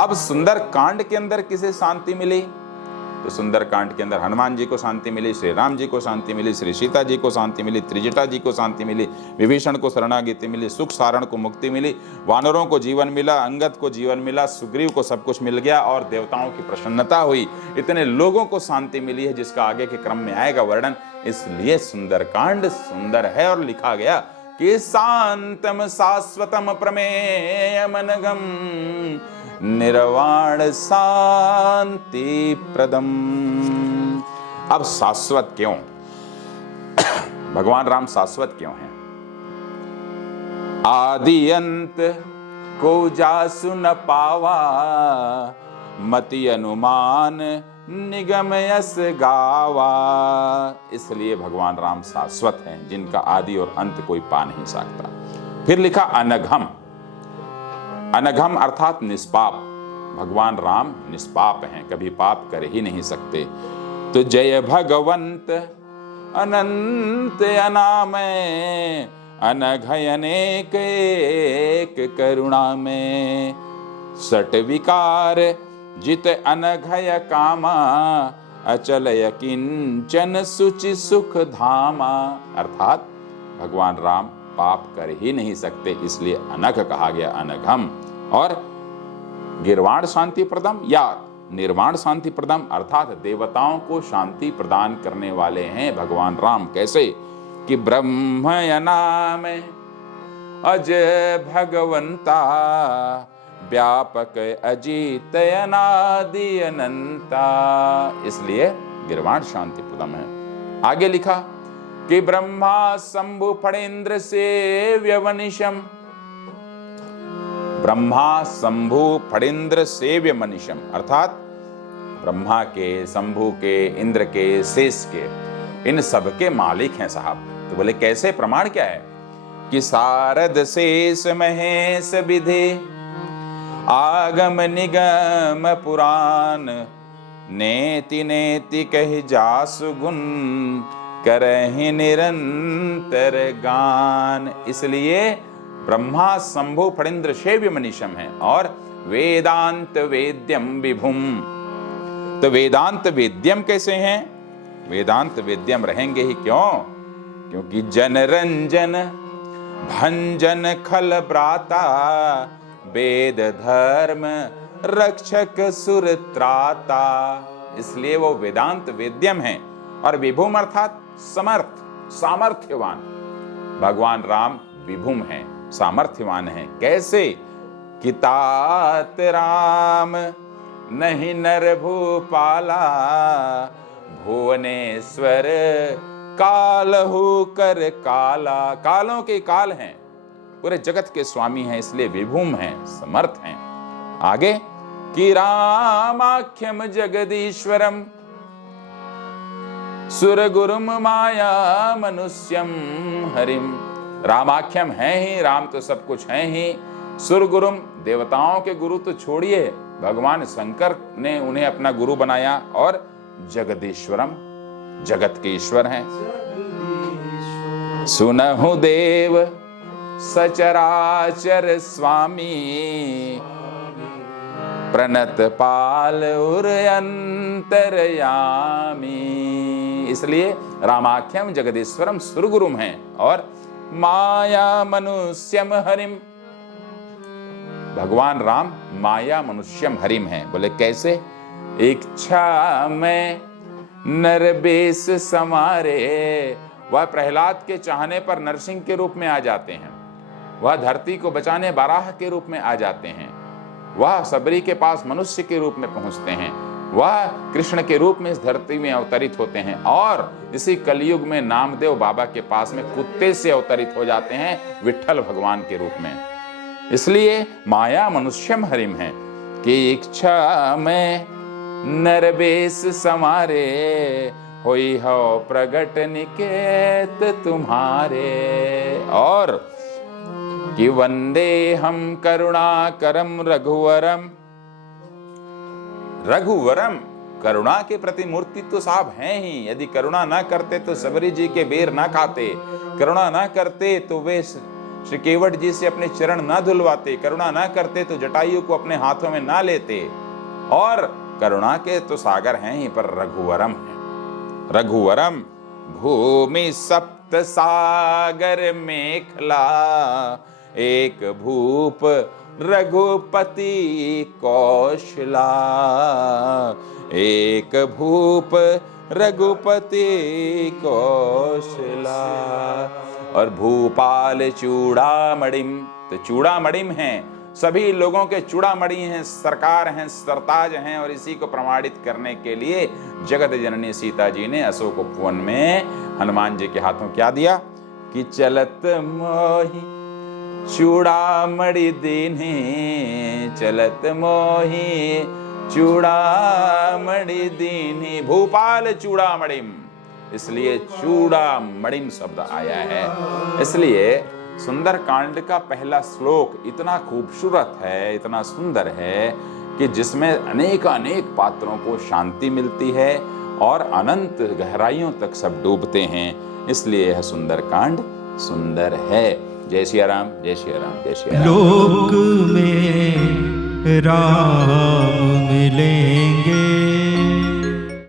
अब सुंदर कांड के अंदर किसे शांति मिली? तो सुंदर कांड के अंदर हनुमान जी को शांति मिली, श्री राम जी को शांति मिली, श्री सीता जी को शांति मिली, त्रिजटा जी को शांति मिली, विभीषण को शरणागति मिली, सुख सारण को मुक्ति मिली, वानरों को जीवन मिला, अंगद को जीवन मिला, सुग्रीव को सब कुछ मिल गया और देवताओं की प्रसन्नता हुई। इतने लोगों को शांति मिली है जिसका आगे के क्रम में आएगा वर्णन। इसलिए सुंदर कांड सुंदर है और लिखा गया कि शांतम शाश्वतम प्रमेयम अनघम निर्वाण शांति प्रदम। अब शाश्वत क्यों? भगवान राम शाश्वत क्यों हैं? आदि अंत को जासु न पावा, मति अनुमान निगम यस गावा। इसलिए भगवान राम शाश्वत हैं, जिनका आदि और अंत कोई पा नहीं सकता। फिर लिखा अनघम। अनघम अर्थात निष्पाप। भगवान राम निष्पाप हैं, कभी पाप कर ही नहीं सकते। तो जय भगवंत अनंत अनामय, अनघय अनेक एक करुणा में। सट विकार जित अनघय कामा, अचल किंचन सुचि सुख धामा। अर्थात भगवान राम पाप कर ही नहीं सकते, इसलिए अनघ कहा गया, अनघम। और गिरवाण शांति प्रदम या निर्वाण शांति प्रदम अर्थात देवताओं को शांति प्रदान करने वाले हैं भगवान राम। कैसे? कि ब्रह्म नाम अज भगवंता, व्यापक अजित अनादि अनंता। इसलिए गिरवाण शांति प्रदम है। आगे लिखा कि ब्रह्मा शंभु फणेन्द्र सेव्य मनीषम। ब्रह्मा शंभु फणेन्द्र सेव्य मनीषम अर्थात ब्रह्मा के, शंभु के, इंद्र के, शेष के, इन सब के मालिक हैं साहब। तो बोले कैसे? प्रमाण क्या है? कि सारद शेष महेश विधि, आगम निगम पुराण, नेति नेति कहि जासु गुण, करहि निरंतर गान। इसलिए ब्रह्मा शंभु फणेन्द्र सेव्य मनीषम है और वेदांत वेद्यम विभुम। तो वेदांत वेद्यम कैसे हैं? वेदांत वेद्यम रहेंगे ही क्यों? क्योंकि जनरंजन भंजन खल ब्राता, वेद धर्म रक्षक सुर त्राता। इसलिए वो वेदांत वेद्यम है। और विभुम अर्थात समर्थ, सामर्थ्यवान। भगवान राम विभुम हैं, सामर्थ्यवान हैं। कैसे? कि तात राम नहीं नर भूपाला, भुवनेश्वर कालहु कर काला। कालों के काल हैं, पूरे जगत के स्वामी हैं, इसलिए विभुम हैं, समर्थ हैं। आगे कि रामाख्यम जगदीश्वरम, सुर गुरुम माया मनुष्यम हरिम। रामाख्यम है ही, राम तो सब कुछ है ही। सुर गुरुम देवताओं के गुरु तो छोड़िए, भगवान शंकर ने उन्हें अपना गुरु बनाया। और जगदीश्वरम जगत के ईश्वर हैं। सुनहु देव सचराचर स्वामी, प्रणत पाल उर अंतरयामी। इसलिए रामाख्यम जगदीश्वरम सुरगुरुम हैं और माया मनुष्यम हरिम। भगवान राम माया मनुष्यम हरिम हैं। बोले कैसे? इच्छा में नरबेस समारे। वह प्रहलाद के चाहने पर नरसिंह के रूप में आ जाते हैं। वह धरती को बचाने बाराह के रूप में आ जाते हैं। वह सबरी के पास मनुष्य के रूप में पहुंचते हैं। वह कृष्ण के रूप में इस धरती में अवतरित होते हैं। और इसी कलयुग में नामदेव बाबा के पास में कुत्ते से अवतरित हो जाते हैं, विठ्ठल भगवान के रूप में। इसलिए माया मनुष्यम हरिम है कि इच्छा में नरबेस समारे, होई हो प्रगट निकेत तुम्हारे। और कि वंदे हम करुणा करम रघुवरम। रघुवरम करुणा के प्रति मूर्ति तो साहब हैं ही। यदि करुणा ना करते तो सबरी जी के बेर ना खाते, करुणा ना करते तो वे श्री केवट जी से अपने चरण ना धुलवाते, करुणा ना करते तो जटायु को अपने हाथों में ना लेते। और करुणा के तो सागर हैं ही, पर रघुवरम है। रघुवरम भूमि सप्त सागर मेखला, एक भूप रघुपति कौशला, एक भूप रघुपति कौशला। और भूपाल चूड़ामणिम, तो चूड़ामणिम हैं, सभी लोगों के चूड़ामणि हैं, सरकार हैं, सरताज हैं। और इसी को प्रमाणित करने के लिए जगत जननी सीता जी ने अशोक उपवन में हनुमान जी के हाथों क्या दिया कि चलत मोहि चूड़ामणि दीन्हे, चलत मोहि चूड़ामणि दीन्हे। भूपाल चूड़ामणिम, इसलिए चूड़ामणिम शब्द आया है। इसलिए सुंदर कांड का पहला श्लोक इतना खूबसूरत है, इतना सुंदर है कि जिसमें अनेक अनेक पात्रों को शांति मिलती है और अनंत गहराइयों तक सब डूबते हैं। इसलिए यह सुंदर कांड सुंदर है। जय श्री राम, जय श्री राम, जय श्री राम। लोक में राम मिले